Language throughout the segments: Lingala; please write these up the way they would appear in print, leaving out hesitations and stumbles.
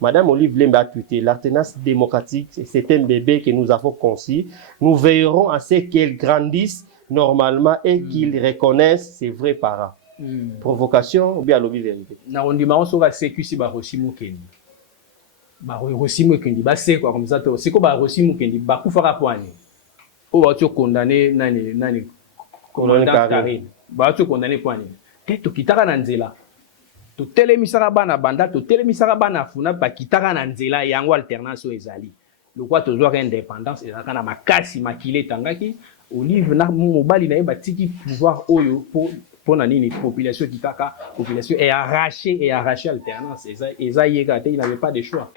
Madame Olive Lemba a tweeté, l'alternance démocratique, c'est un bébé que nous avons conçu. Nous veillerons à ce qu'elle grandisse normalement et qu'il reconnaisse ses vrais parents. Provocation ou bien lobby vérité? Na ondima on soka sécusi ba Rossi Mukendi. Ba Rossi Mukendi ba c'est quoi comme ça to c'est quoi ba Rossi Mukendi ba kufaka poani. O ba tu condamné nani commandant Karim. Ba tu condamné poani. To kitaka na nzela. To telemisaka bana banda to telemisaka bana funa ba kitaka na nzela yango alternance ezali. Le quoi to zo indépendance ezaka na makasi makile tangaki Olive na mobali na ba tiki pouvoir oyo pour la population qui population est arrachée alternance et ça il n'avait pas de choix.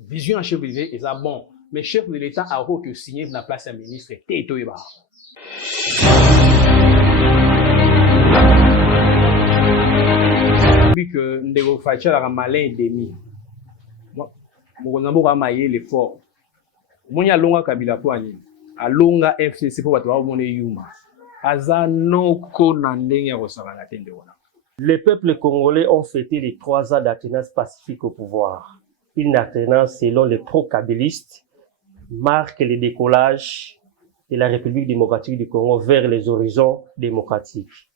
Vision en chef de l'État, c'est bon, mais chef de l'État a que signer la place à ministre Teto Eba. Depuis que Ndego Facha la malin demi, moi mon amour a maillé l'effort. Monya longa kabila poani alonga FCC po bato ba mone yuma azanoko na ndenge ya kosala tende wana. Les peuples congolais ont fêté les 3 ans d'alternance pacifique au pouvoir. Une alternance selon les pro-kabylistes marque le décollage de la République démocratique du Congo vers les horizons démocratiques.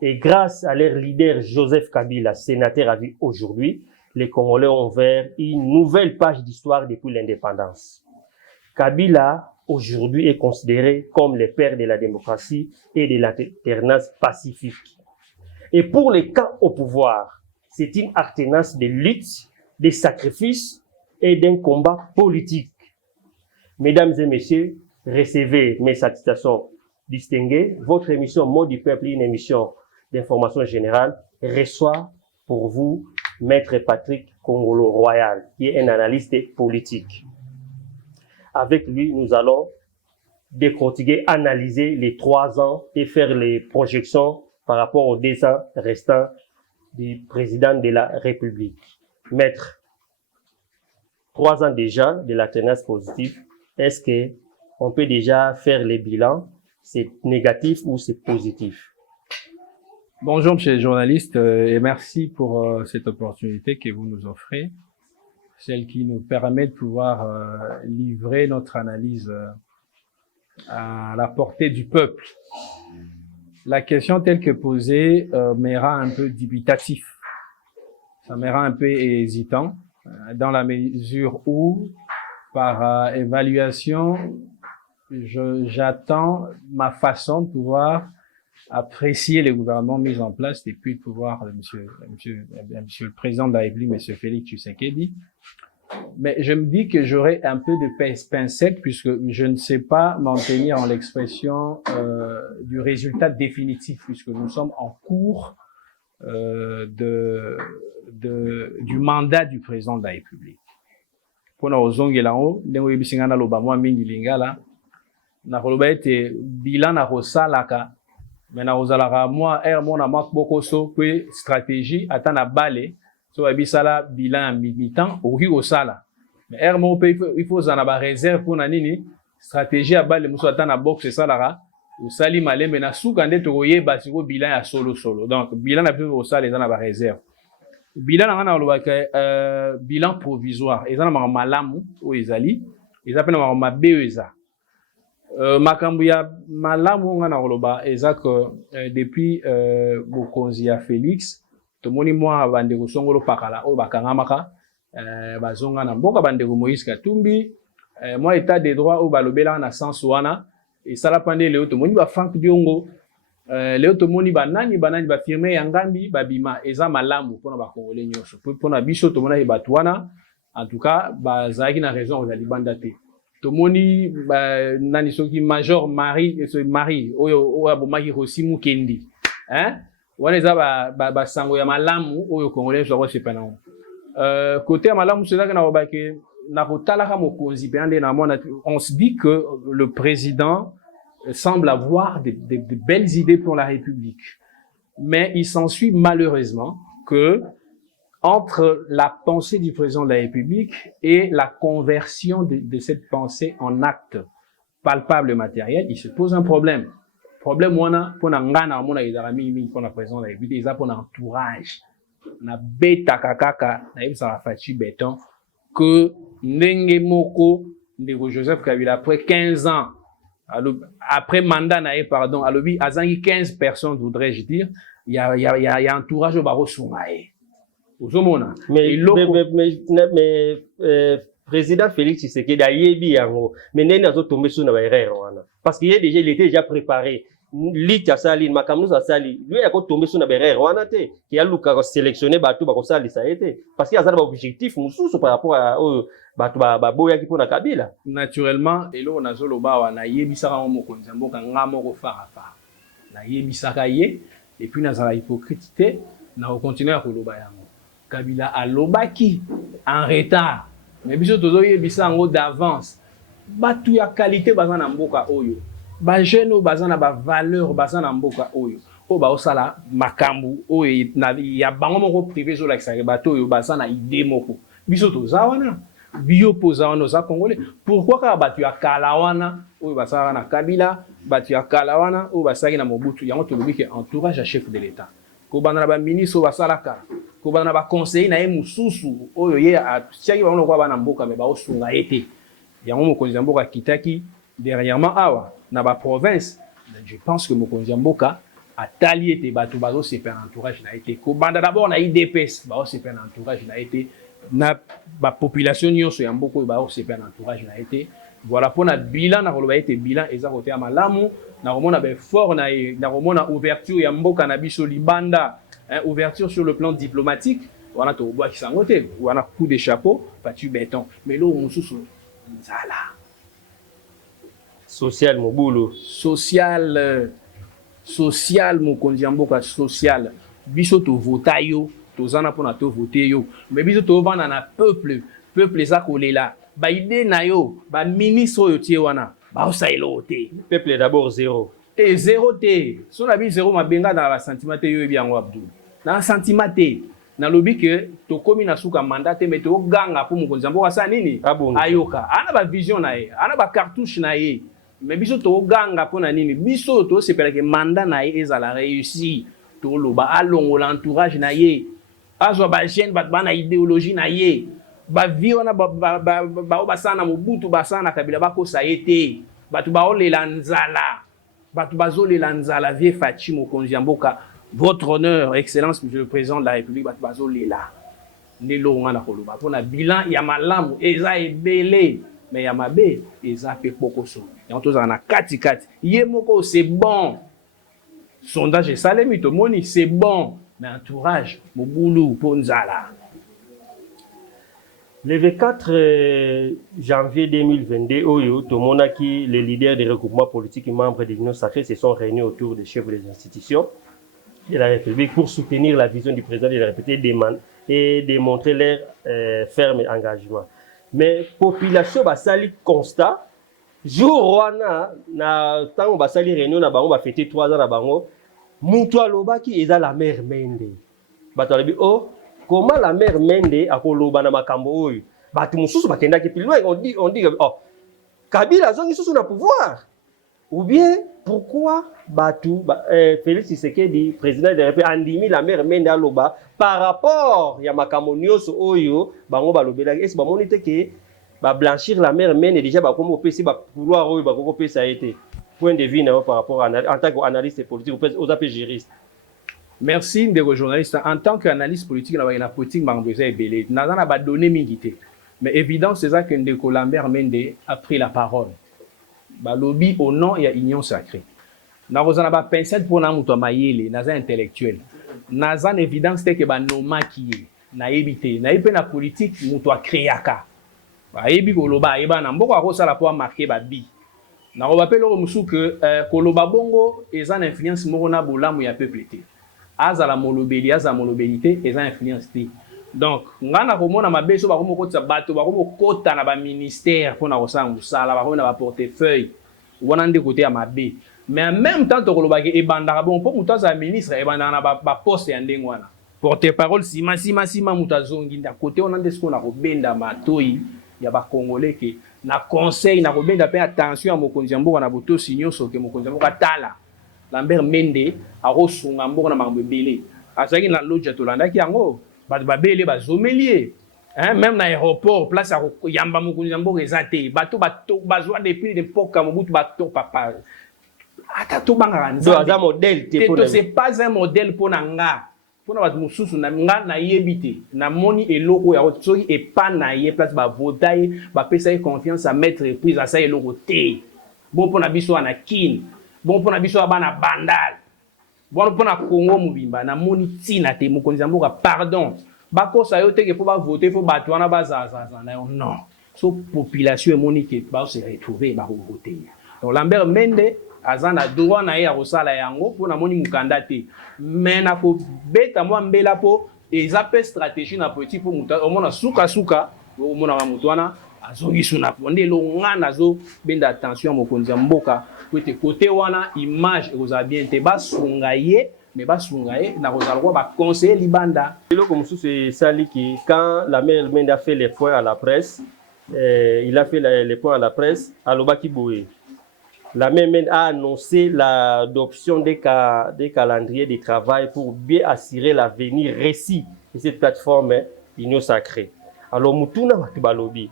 Et grâce à leur leader Joseph Kabila, sénateur à vie aujourd'hui, les Congolais ont ouvert une nouvelle page d'histoire depuis l'indépendance. Kabila, aujourd'hui, est considéré comme le père de la démocratie et de l'alternance pacifique. Et pour les camps au pouvoir, c'est une alternance de lutte, de sacrifices et d'un combat politique. Mesdames et messieurs, recevez mes salutations distinguées. Votre émission Mot du Peuple, une émission d'information générale, reçoit pour vous Maître Patrick Kongolo Royal, qui est un analyste politique. Avec lui, nous allons décortiquer, analyser les 3 ans et faire les projections par rapport aux 2 ans restants du président de la République. Maître, 3 ans déjà de l'alternance positive, est-ce que on peut déjà faire les bilans? C'est négatif ou c'est positif? Bonjour, monsieur le journaliste, et merci pour cette opportunité que vous nous offrez, celle qui nous permet de pouvoir livrer notre analyse à la portée du peuple. La question telle que posée me rend un peu dubitatif, ça me rend un peu hésitant, dans la mesure où, par évaluation, j'attends ma façon de pouvoir apprécier les gouvernements mis en place depuis le pouvoir de monsieur le président de la République, monsieur Félix Tshisekedi. Mais je me dis que j'aurai un peu de pincette puisque je ne sais pas m'en tenir en l'expression du résultat définitif puisque nous sommes en cours du mandat du président de la République. Pona ozongela o ndengo yebisingana loba mwa mingi lingala na koloba ete bilan na kosalaka mais na ozalaka mwa mona makbokoso pe stratégie ata na bale so babisala bilan mi-temps oki kosala mais mo pe il faut zana ba réserve pour na nini stratégie ya bale muso ata na box esalaka osali malembe na suka nde tokoyeba siko bilan ya solo donc bilan na biso osala eza na ba réserve. Bilan na lobaka bilan provisoire eza na malamu o ezali eza pe na mabe eza makambo ya malamu nga na loba eza que depuis bokonzi ya Félix tomoni mwa bandeko songolo pakala o bakangamaka bazonga na mboka bandeko Moïse Katumbi mwa état de droit o balobela na sens wana esala pande leo tomoni ba Frank Diongo leo tomoni banani ba firme ya ngambi babima eza malamu pona ba congolais nyonso pona biso tomona e batwana en tout cas bazaki na raison za libanda te tomoni nani soki major Marie oyo abomaki Rossi Mukendi wana eza ba sango ya malamu oyo congolais so sepana côté ya malamu c'est là que na obake na kotalaka mokonzi bende na mona on se dit que le président semble avoir de belles idées pour la République. Mais il s'ensuit malheureusement que entre la pensée du président de la République et la conversion de cette pensée en acte palpable matériel, il se pose un problème. problème wana pour ngana mona ezala mingi pour la président de la République eza pour entourage na beta kakaka na yebisa Faci Béton que ndenge moko ndeko Joseph Kabila après 15 ans après mandat nae pardon alobi azangi 15 personnes voudrais-je dire il y a entourage au baro sungae ozomona mais président Félix Tshisekedi a yebi yango mais nene azotombe sur na erreur wana parce qu'il il était déjà préparé lit ya sali makamno sa sali lui ya ko tomber sur na erreur wana te ki ya luka ko sélectionner bato ba ko sali ça été parce qu'il y a un objectif mususu par rapport à bato ba boya ki pona Kabila naturellement elo nazoloba wana yebisaka mokonzi mboka ngamo ko fara na yebisaka ye et puis nazala hypocrite na continuer à koloba yango Kabila alobaki en retard mais biso tozo yebisa ngo d'avance batu ya qualité bazana mboka oyo ba jeune bazana ba valeur bazana mboka oyo o ba osala makambu oyo na ya bango moko privé zo la kisaka bato oyo bazana idée moko biso toza wana bio poza wana za congolais pourquoi ka batu ya kala wana oyo basala na Kabila batu ya kala wana oyo basaki na Mobutu yango tolobi ke entourage à chef de l'état ko bana ba ministre basalaka ko bana ba conseiller na ye mususu oyo ye atiaki bango kwa bana mboka me ba osunga ete yango mokonzi mboka kitaki dernièrement awa na ba province je pense que mokonzi mboka atali ete bato bazo se faire entourage na ete ko banda d'abord na IDPS ba se faire entourage na ete na ba population nyonso ya mboka ba se faire entourage na ete voilà pour na bilan na koloba ete bilan eza kote ya malamu na komona ba fort na komona ouverture ya mboka na biso libanda ouverture sur le plan diplomatique wana to boa kisangote wana coup de chapeau Faci Béton mais lo mususu nzala social mobulu social mokonzi mboka social biso to vota yo tozana pona to voter yo mais biso to vana na peuple za kolela ba idée na yo ba ministre yo tie wana ba osailo te peuple d'abord zéro et zéro te so na bi zéro mabenga na ba sentiment yo biango Abdou na sentiment te na lobi que to komi na suka mandat te mais to ganga pour mokonzi mboka sa nini ayoka ana ba vision na ye ana ba cartouche na ye mais biso to ganga pona nini biso to sepela ke mandat na ye ezala réussi to loba alongo l'entourage na ye azwa ba jeune bat bana idéologie na ye ba viona ba sana Mobutu ba sana Kabila ba ko sa été batu ba olela nzala batu bazolela nzala vie Faci mokonzi mboka votre honneur excellence monsieur le président de la République batu bazolela ndelo nga na koloba pona bilan ya malamu eza ebele mais ya mabe eza pe pokoso ya toza na kati ye moko c'est bon sondage salemi to moni c'est bon mais entourage mobulu ponzala. Le 24 janvier 2022 oyo tomonaki les leaders des regroupements politiques et membres de l'Union sacrée se sont réunis autour des chefs des institutions de la République pour soutenir la vision du président de la République et démontrer leur ferme engagement. Mais population basali constat jour wana na tango basali réunion na bango ba fêter 3 ans na bango mutu alobaki eza la mère Mende bato alobi oh comment la mère Mende akoloba na makambo oyo bato mususu bakendaki plus loin on dit oh Kabila zongi susu na pouvoir ou bien pourquoi bato Félix Tshisekedi président de la République andimi la mère Mende aloba par rapport ya makambo nyonso oyo bango balobela est-ce ba monite ke ba blanchir la mère Mende déjà ba komo pesi ba pouvoir oyo ba koko pesa été point de vue par rapport à en tant qu'analyste politique aux AP juristes. Merci ndeko journaliste en tant qu'analyste politique na politique bangoza ebele nazana ba donner mingité mais évident c'est ça que ndeko Lambert Mende a pris la parole ba lobby au nom ya union sacrée na kozana ba pincette pour na muto mayele naza intellectuel naza évidence que ba nomaki na ebité na ipe na politique muto a créaka ba yebi ko loba eba na mboko akosala po marquer ba bi na ko bapelo musu que koloba bongo eza na influence moko na bolamu ya peuple te azala molobeli aza molobelité eza influence te donc ngana komona mabeso ba komo kotsa bato ba komo kota na ba ministère pona kosala musala ba komo na ba portefeuille wana nde côté ya mabe mais en même temps to koloba ke ebandaka bon po mutu aza ministre ebandaka na ba poste ya ndenge wana porte-parole sima mutazongi nda côté wana nde siko na kobenda matoi ya ba congolais ke na conseil na kobenda pe attention ya mokonzi mboka na boto sinyo soke mokonzi mboka tala Lambert Mende akosunga mboka na makambo ebele azalaki na loja tolandaki yango bato babele bazomelie même na aéroport place yamba mokonzi ya mboka eza te bato bazwa depuis l'époque Mobutu bato papa ata tobangaka nzambe modèle te c'est pas un modèle pour nga pour na bato mosusu na nga nayebi te namoni eloko ya soki epa na ye place bavota ye bapesa ye confiance à mettre prise asa eloko te bon mpona biso wana kini bon mpona biso ya bana bandal bon mpona Congo mobimba namoni ntina te mokonzi ya mboka pardon bakosa yo teke mpo bavote fo bato wana bazazaza na yo non so population emoni ke base retrouve bakovote donc Lambert Mende aza na droit na ye ya kosala yango mpo namoni mokanda te mais nakobeta mwa mbela mpo eza mpe stratégie na politique mpo moto omona sukasuka omonaka moto wana azongisu na nde longa nazobenda attention ya mokonzi ya mboka po ete kote wana image ekozala bien te basunga ye mais basunga ye nakozala kwa baconseiller libanda eloko mosusu esali ki quand Lambert Mende a fait les points à la presse il a fait les points à la presse alobaki boye Lambert Mende a annoncé l'adoption des calendriers de travail pour bien assurer l'avenir récit de cette plateforme Union Sacrée. Alors, Mutuna Matubalobi,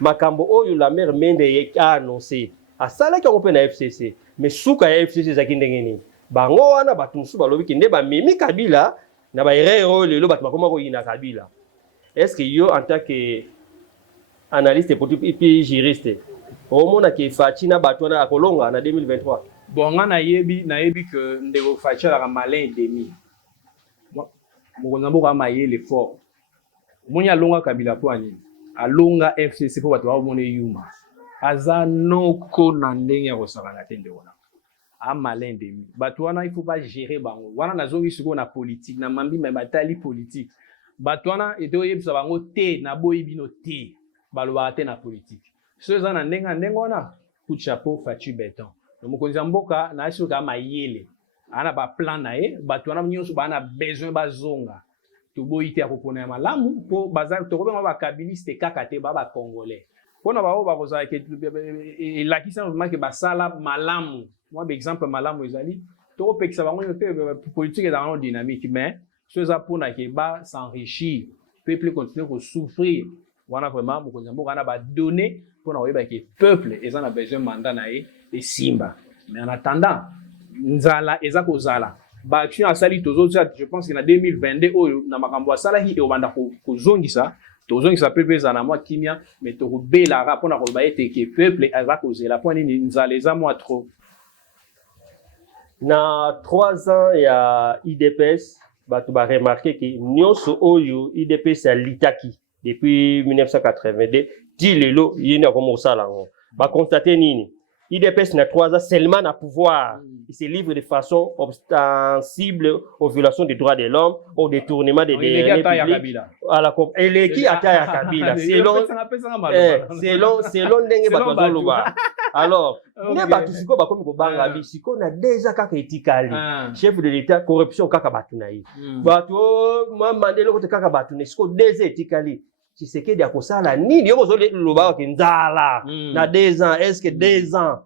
Makambo Oyo Lambert Mende a annoncé, à ça là qu'on peut na FCC, mais souka FCC zakindengeni. Bango wana batumsu balobi kinde ba mimi Kabila na ba erreur lelo batuma koma ko yina Kabila. Est-ce que yo en tant que analyste politique et puis juriste omona ke Fachi na bato na kolonga na 2023 bon nga nayebi que ndeko Fachi la malin demi mokonzi mboka mayele fort moni alonga Kabila po ani alonga FCC po bato ba yuma aza noko na ndenge ya kosakana te ndeko na a malin demi bato wana il faut pas gérer bango wana nazongi siko na politique na mambi me batali politique bato wana eto yebisa bango te na boyi bino te balobaka te na politique ceux wana ndenge wana coup de chapeau Fachi Beton mokonzi ya mboka na asoka mayele ana ba plan na ye bato wana nyonso bana besoin bazonga to boyi te akopona ya malamu po bazali to kobenga ba kabiliste kaka te ba congolais pona ba o ba kozala ke elakisa vraiment ke basala malamu moi par exemple malamu ezali to kopekisa bango te politique dans une dynamique mais ceux za pona ke ba s'enrichir peuple continue ko souffrir wana vraiment mokonzi ya mboka ana ba donner pour na que peuple ils ont besoin mandat na et simba mais en attendant nzala eza kozala ba action asali tozo je pense que na 2022 oyo na makambo asala hi e obanda ko zongisa peuple za na mwa kimia mais to bela ra pona ko ba ete que peuple eza kozela point ni nzala eza moi trop na 3 ans ya IDPS batu ba remarquer que nyonso oyo IDPS a litaki depuis 1982 Dilelo yena comme ça là va constater nini IDPS na 3 ans seulement na pouvoir il se livre de façon ostensible aux violations des droits de l'homme au détournement des deniers publics à la eleki ata ya Kabila selon ndenge bato loba alors ne batu siko bakomi ko banga bisiko na déjà kaka etikali chef de l'état corruption kaka batu na yi batu mandelo ko kaka batu ne siko déjà etikali Tshisekedi akosala nini yo bozo loba ke nzala na 2 ans est-ce que 2 ans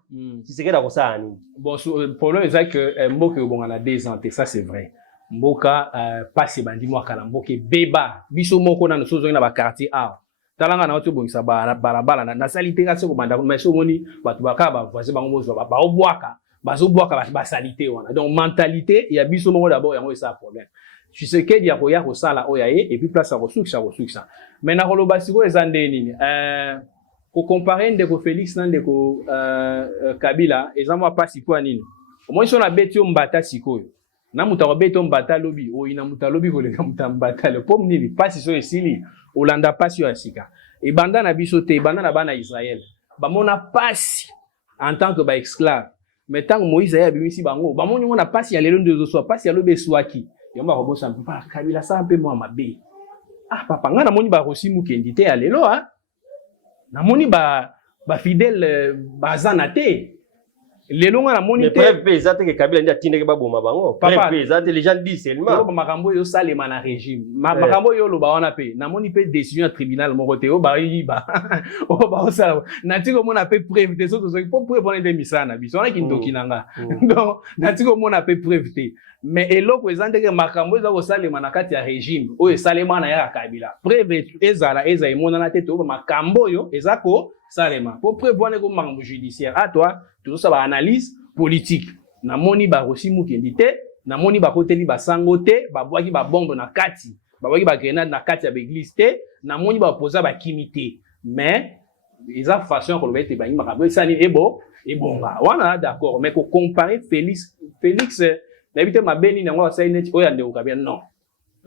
Tshisekedi akosala nini bon problème est que mboka obonga na 2 ans ça c'est vrai mboka passe bandi mwa kala mboka beba biso moko na noso na ba quartier a talanga na oto bongisa balabala na salite ka se ko banda mais so moni batu baka ba voisin bango bozo ba obwaka bazobwaka ba salite wana donc mentalité ya biso moko d'abord yango ça problème Tshisekedi ya koya kosala oyaye et puis place à ressources mais na koloba siko ezande nini ko comparer ndeko Félix na ndeko Kabila ezamwa pasi kwa nini au so na beti mbata siko na muta beti mbata lobi o ina muta lobi kolega muta mbata le pom nini pasi so esili olanda pasi yo asika e banda na biso te banda na bana Israël ba mona pasi en tant que ba esclave mais tant Moïse ya bimisi bango ba moni mona pasi ya lelo ndezo so pasi ya lobe swaki yamba robosa mpa Kabila sa mpe mo mabe papa nga na moni ba rosi mukendi te ya lelo na moni ba fidèle bazana te Les longs à mais preuve pesante que Kabila ndi atinde ke baboma bango. Preuve pesante les gens disent seulement. Yo makambo yo salema na régime. Makambo yo lo ba wana pe. Na moni pe décision tribunal mo côté o ba yiba. O ba o sala. Na tiko mona pe preuve des autres pour preuve on est misana biso na kindoki nanga. Donc na tiko mona pe preuve te. Mais eloko ezande ke makambo zo salema na kati ya régime. O salema na ya Kabila. Preuve ezala emona na tete o makambo yo ezako salema. Pour preuve wana ko makambo judiciaire. À toi tout ça ba analyse politique. Na moni ba rosi mukendi te, na moni ba koteli ba sango te, ba bwaki ba bombe na kati, ba bwaki ba grenade na kati ya église te, na moni ba posa ba kimité. Mais eza façon ko lobete ba ngima ka sani ebo ebonga. Wana d'accord, mais ko comparer Félix d'habitude ma beni na ngwa sa ineti oya ndeko kabia non.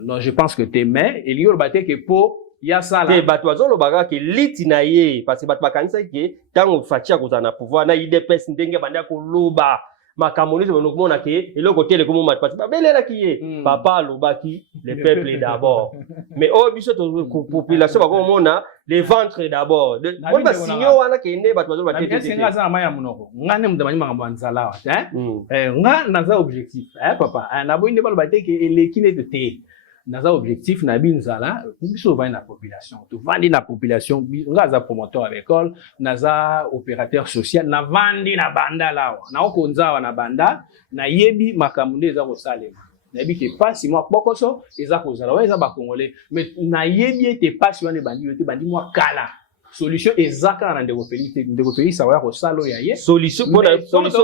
Non, je pense que te mais il y a le baté que po ya sala te bato bazolo baga ke liti na ye parce que bato bakanisa ke tango fatia kozana pouvoir na IDPS ndenge banda ko loba makamoni zo nokomona ke eloko tele komo mat parce babelela ki ye papa lobaki le peuple d'abord mais oh biso to population bako mona les ventres d'abord on va signer wana ke ndé bato bazolo batete te singa za maya munoko ngane mudamani makambo anzala nga naza objectif papa na boinde balo bateke elekine te naza objectif na binzala biso va na population to vandi na population ngaza promoteur à l'école naza opérateur social na vandi na banda lawa na okonzawa na banda na yebi makambo eza ko salema na yebi ke pasi moi bokoso eza ko zala wa eza ba congolais mais na yebi ete pasi wana bandi yote bandi moi kala solution ezaka na ndeko Félix ça va ko salo ya ye solution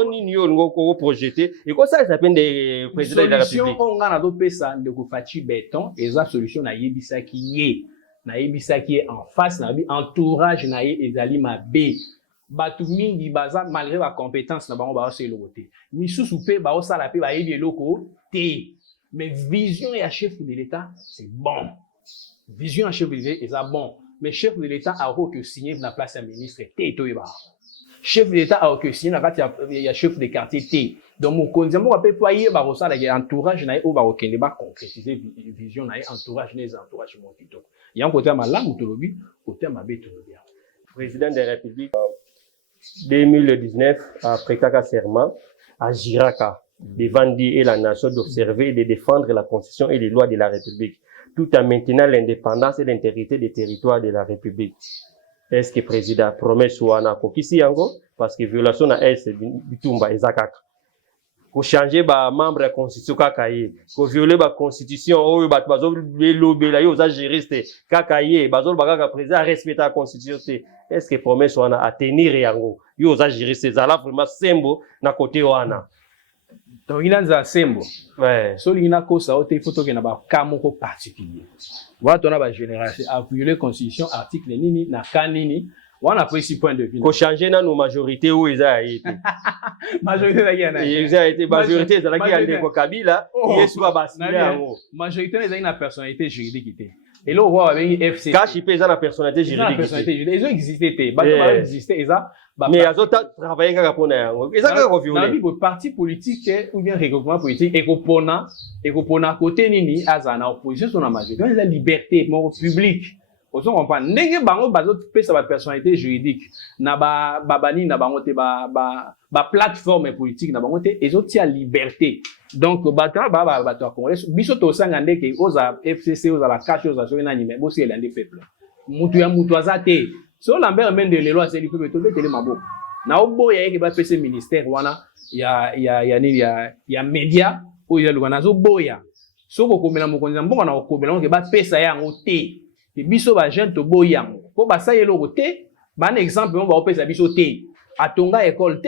nini yo ngo projeter et quoi ça s'appelle des présidents de la République solution on ngana do pesa ndeko Fachi Béton eza solution na yebisa ki en face na bi entourage na ye ezali mabe batu mingi baza malgré ba compétence na bango ba se lokote misusu pe ba osala pe ba yebi eloko te mais vision ya chef de l'État c'est bon vision ya chef de l'État est bon. Mais chef de l'État a que signer la place à ministre Tétoiba. Chef de l'État a que signer la place à chef de quartier T. Donc mon conseil moi peut payer ba rosa la entourage na o ba okende ba concrétiser vision na entourage les entourage mon tito. Il y a un côté malamu tolobi, côté mabe tolobi. Président de la République 2019 après Kaka serment à Jiraka devant Dieu et la nation d'observer et de défendre la constitution et les lois de la République, tout en maintenant l'indépendance et l'intégrité des territoires de la République. Est-ce que le président promet Souana Kokisi Yango? Parce que violation na S bitumba ezakaka. Ko changer ba membre de la constitution kakaye, ko violer ba constitution o ba bazo lobela yo za juriste kakaye, bazo ba président respecter la constitution. Est-ce que promet Souana à tenir yango? Yo za juriste zala vraiment sembo na côté wana. Donc il a sembo. Ouais. So il a kosa ote photo ke na ba kamoko particulier. Watu na ba génération a violé la constitution article nini na kanini wana précis point de vue. Ko changer na nos majorité ou eza été. Majorité la yana. Eza été majorité za la ki ande ko Kabila, yesu ba basila yango. Majorité les na personnalité juridique té. Et là on voit avec FCC. Cache pe eza na personnalité juridique. Ils ont existé té. Ba existé eza. Mais azota travailler kaka pona yango. Eza kaka ko violer. Na bi parti politique ou bien regroupement politique et ko pona côté nini azana opposition sur la majorité. Donc la liberté mon public. On comprend ndenge bango bazo pesa ba personnalité juridique na ba babani na bango te ba plateforme politique na bango te ezoti a liberté. Donc bato congolais biso to sanga ndeke oza FCC oza la cache oza so na nyime bo si elande peuple. Mutu azate. So Lambert Mende les lois c'est lui peut tomber tele mabo. Na oboya yeke ba pesa ministère wana ya média o ya lugana zo boya. So ko komela mokonzi mbongo na ko komela ke ba pesa yango te. Et biso ba jeune to boyang po ba sayelo roté ban exemple on va opesa biso te atonga école te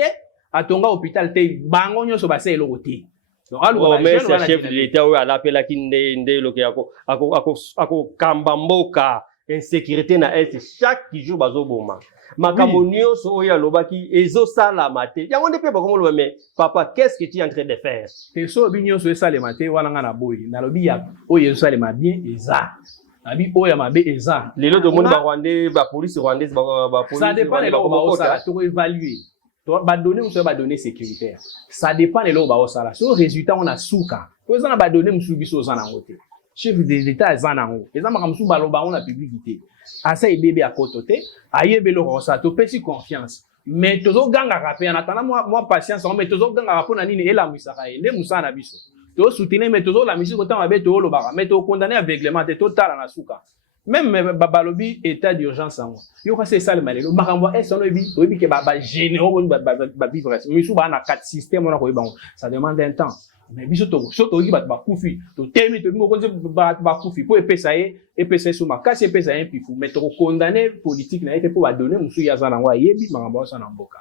atonga hôpital te bango nyoso ba sayelo roté donc alors mais c'est chef de l'état ou à l'appel qui ndé lo ke ako kambamboka insécurité na est chaque jour bazo boma makambo nyonso oya lobaki ezo sala mate yango nde pe ba komo lo mais papa qu'est-ce que tu es en train de faire te so binyoso sala mate wana nga na boyi na lobi ya oyo sala ma bien eza abi oya mabe eza lelo to moni ba rwandais ba police rwandaise ba police ça dépend de là où ça to évaluer to ba donner ou ba donner sécuritaire ça dépend de là où ba ça so résultat on a souka ko eza na ba donner musubiso za na ngote chef de l'état eza na ngo eza maka musu ba loba on a publicité asa ebebe à côté ayebelo ça to pesi confiance mais tozo ganga rapé en attendant moi patience mais tozo ganga rapé na nini ela musaka ende musana biso to soutenir mais tozo la musique autant mabe to lo baka mais to condamner aveuglement total na suka même babalobi état d'urgence en yo ka c'est ça le malelo makambo est sono bi obi ke baba généraux ba vivre misu ba na quatre système on a ko ba ça demande un temps mais biso to ki ba kufi to temi to mo ko ba kufi pour epesa sur ma kasi epesa un pifu mais to condamner politique na été pour ba donner musu ya za na ngwa yebi makambo ça na mboka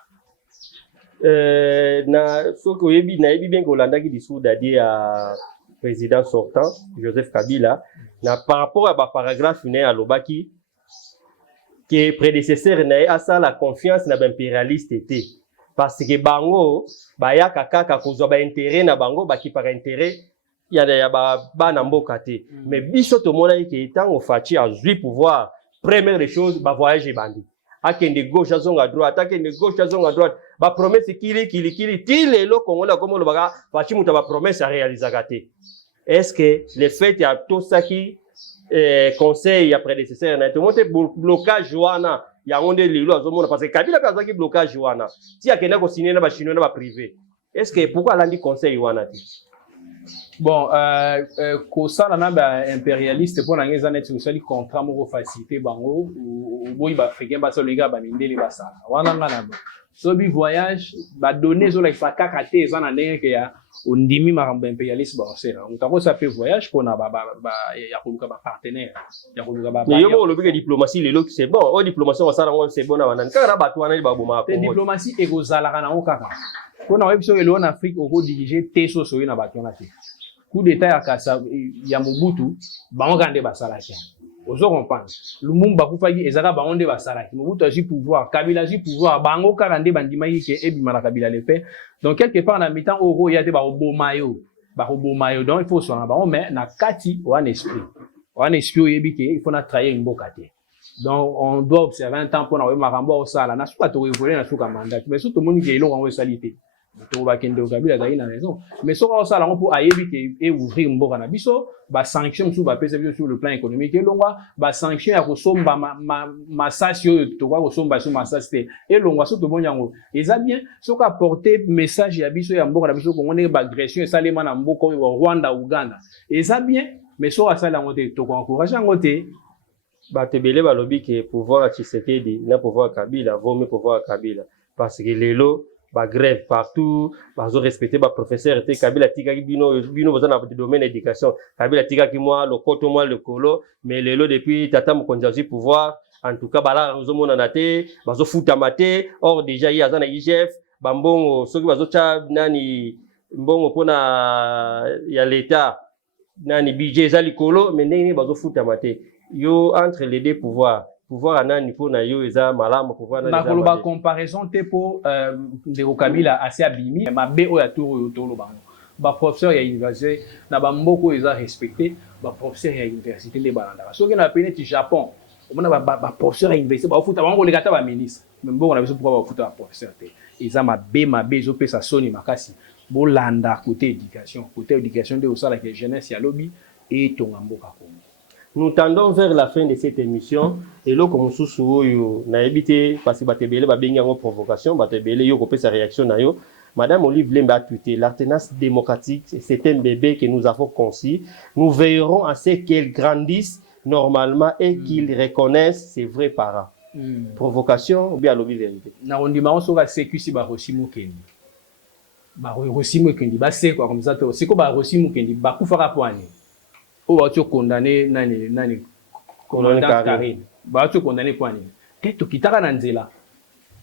na soko yebi na yebi bien ko landa ki discours dadi à président sortant Joseph Kabila na par rapport à ba paragraphe né à lobaki que prédécesseur na asa la confiance na impérialiste était parce que bango baya kaka kozwa ba intérêt na bango baki par intérêt ya ba na mboka te mais biso to mona ke tango fachi azui pouvoir première des choses ba voyage bandi akende gauche azonga à droite akende gauche azonga à droite ba promesse kili tilelo kongola comme lo baka fachi muta ba promesse à réaliser gâté est-ce que le fait ya tout ça qui conseil ya prédécesseur na to monte blocage wana ya onde lilo azomona parce que Kabila pe azaki blocage wana ti akenda ko signer na ba chinois na ba privé est-ce que pourquoi landi conseil wana ti bon ko sala na ba impérialiste pour na ngeza net so li contrat mo facilité bango ou boy ba africain ba so linga ba mindeli ba sala wana ngana ba so bi voyage ba donner zo la kaka te ezana ndenge ke ya ondimi makambo impérialiste ba osera mutako ça fait voyage pour na ba ya koluka ba partenaire ya koluka ba mais yo mo lobi que diplomatie lelo c'est bon o diplomatie on sala ngo c'est bon na wana kaka na ba tuana ba boma ko diplomatie ekozala kana o kaka kona webiso elo na Afrique oko diriger teso so na ba tuana te coup d'état ya kasa ya Mobutu bango kande ba sala kia ozo comprendre Lumumba kufaki ezaka baonde basalaki Mobutu aji pouvoir Kabila aji pouvoir bango karande bandimaki ke ebima na Kabila le fait donc quelque part na mitan oro ya te ba obomayo donc il faut sona ba mais na kati wan esprit oyebi ke il faut na trahir mboka te donc on doit observer un temps pour na makambo osala na suka to évoluer na suka mandat mais surtout moni ke ilongo ngo salite to ba kende Kabila dai na raison mais so ka osala ngo pour ayebi ke e ouvrir mboka na biso ba sanction sous ba pesa sur le plan économique elongwa ba sanction ya kosomba masasi oyo to kwa kosomba sur masasi elongwa so to bonyango eza bien so ka porter message ya biso ya mboka na biso ko ngone ba agression esalema na mboka oyo Rwanda Uganda eza bien mais so asala ngote to ko encourager ngote ba tebele ba lobby ke pouvoir Tshisekedi na pouvoir Kabila vaut mieux pouvoir Kabila parce que lelo ba grève partout bazo respecter ba professeur te Kabila tika ki bino bazana na domaine éducation Kabila tika ki moi le koto moi le kolo mais lelo depuis tata mokonzi pouvoir en tout cas bala rozomona na te bazo futa mate or déjà il azana IGF bambongo soki bazo cha nani mbongo pona ya l'état nani budget za likolo mais ndenge bazo futa mate yo entre les deux pouvoirs pouvoir anani pour na yo eza malamu pouvoir na eza ba comparaison te po de Kabila assez abimi ma be o ya toro to lo ba professeur ya université na ba mboko eza respecté ba professeur ya université de balanda so ke na peneti Japon omona ba professeur ya université ba futa bango le kata ba ministre même mboko na biso pourquoi ba futa ba professeur te eza ma be zo pesa soni makasi bo landa côté éducation de osala ke jeunesse ya lobby et tonga mboka ko. Nous tendons vers la fin de cette émission et là comme sous yo na ebité parce que batebele ba bengi ngo provocation batebele yo kopesa réaction na yo madame Olive Lemba a tweeté l'alternance démocratique c'est un bébé que nous avons conçu nous veillerons à ce qu'il grandisse normalement et qu'il reconnaisse ses vrais parents. Provocation ou bien lobby vérité na ondima on soka sécusi ba Rosimo Kendi ba Rosimo Kendi ba c'est quoi comme ça to c'est ko ba Rosimo Kendi ba kufaka poani ou va-tu condamner nani commandant Karine va-tu condamner quoi ni teto kitaka na nzela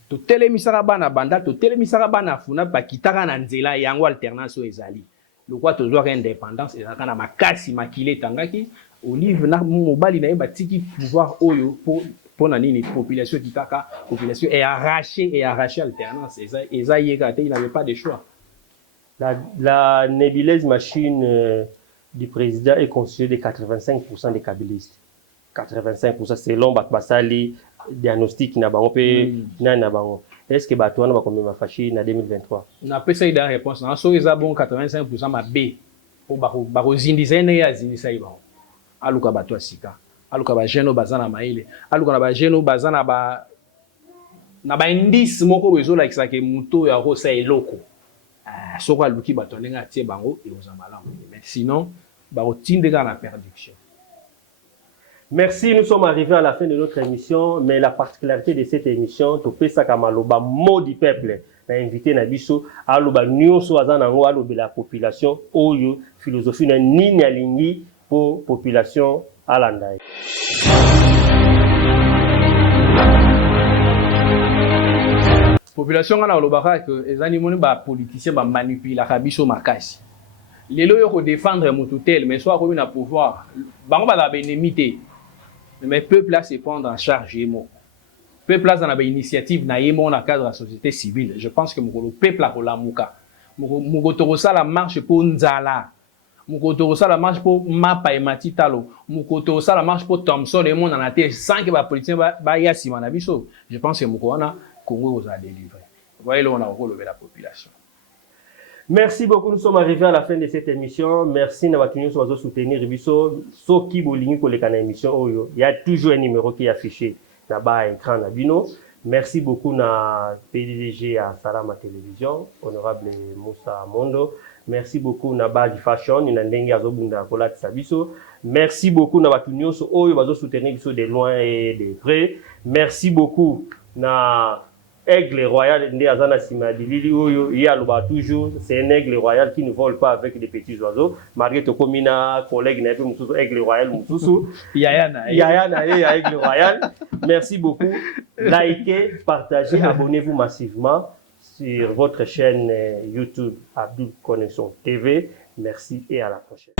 to telemisaka bana banda to telemisaka bana funa ba kitaka na nzela yango alternance ezali le quoi to zoa indépendance ezaka na makasi makile tangaki Olive na mobali na yeba tiki pouvoir oyo pour na nini population kitaka population est arrachée alternance eza yeka te il n'avait pas de choix la nébuleuse machine du président est constitué de 85% des kabilistes. 85% selon Basali, diagnostic na bango pe na bango. Est-ce que Batouana va combien ma fachi na 2023? Na pesa ida réponse na so eza bon 85% ma B. Po ba kozindisa ne ya zindisa iba. Aluka Batou sika. Aluka ba jeno bazana maile. Aluka na ba jeno bazana ba na ba indice moko bezo la kisake muto ya rosa eloko soko aluki bato ndenge atie bango et aux malamu mais sinon ba otindeka na perdiction. Merci, nous sommes arrivés à la fin de notre émission, mais la particularité de cette émission, Topesa Kamaloba, mot du peuple, na invité na biso, aloba nyonso azanango alobe la population, oyo philosophie na nini alingi pour population alandai. Population ngana olobaka que ezani moni ba politicien ba manipula ka biso makasi. Lelo yo ko défendre mutu tel mais soit comme na pouvoir, bango ba la bénémité. Mais peuple là se prendre en charge yemo. Peuple là na ba initiative na yemo na cadre de la société civile. Je pense que le peuple a la muka. Muko to ça la marche pour nzala. Muko to ça la marche pour mapa et matitalo. Muko to ça la marche pour Thomson et mon na terre sans que ba politicien ba ya sima na biso. Je pense que muko na Congo vous a délivré. Vous voyez là on a relevé la population. Merci beaucoup, nous sommes arrivés à la fin de cette émission. Merci d'avoir soutenir Biso. Soki bolingi pour les canaux émission, il y a toujours un numéro qui est affiché là-bas à l'écran Nabino. Merci beaucoup na PDG à Salama Télévision, honorable Moussa Mondo. Merci beaucoup na Badi Fashion, na ndenge azobunda kolati sabiso. Merci beaucoup na batunyoso oyo bazo soutenir Biso de loin et de près. Merci beaucoup na Aigle royal ndé azana sima dilili oyo yaloba toujours c'est un aigle royal qui ne vole pas avec des petits oiseaux. Malgré to komina collègue na peu mususu aigle royal mususu yaya aigle royal. Merci beaucoup. Likez, partagez, abonnez-vous massivement sur votre chaîne YouTube Abdul Connexion TV. Merci et à la prochaine.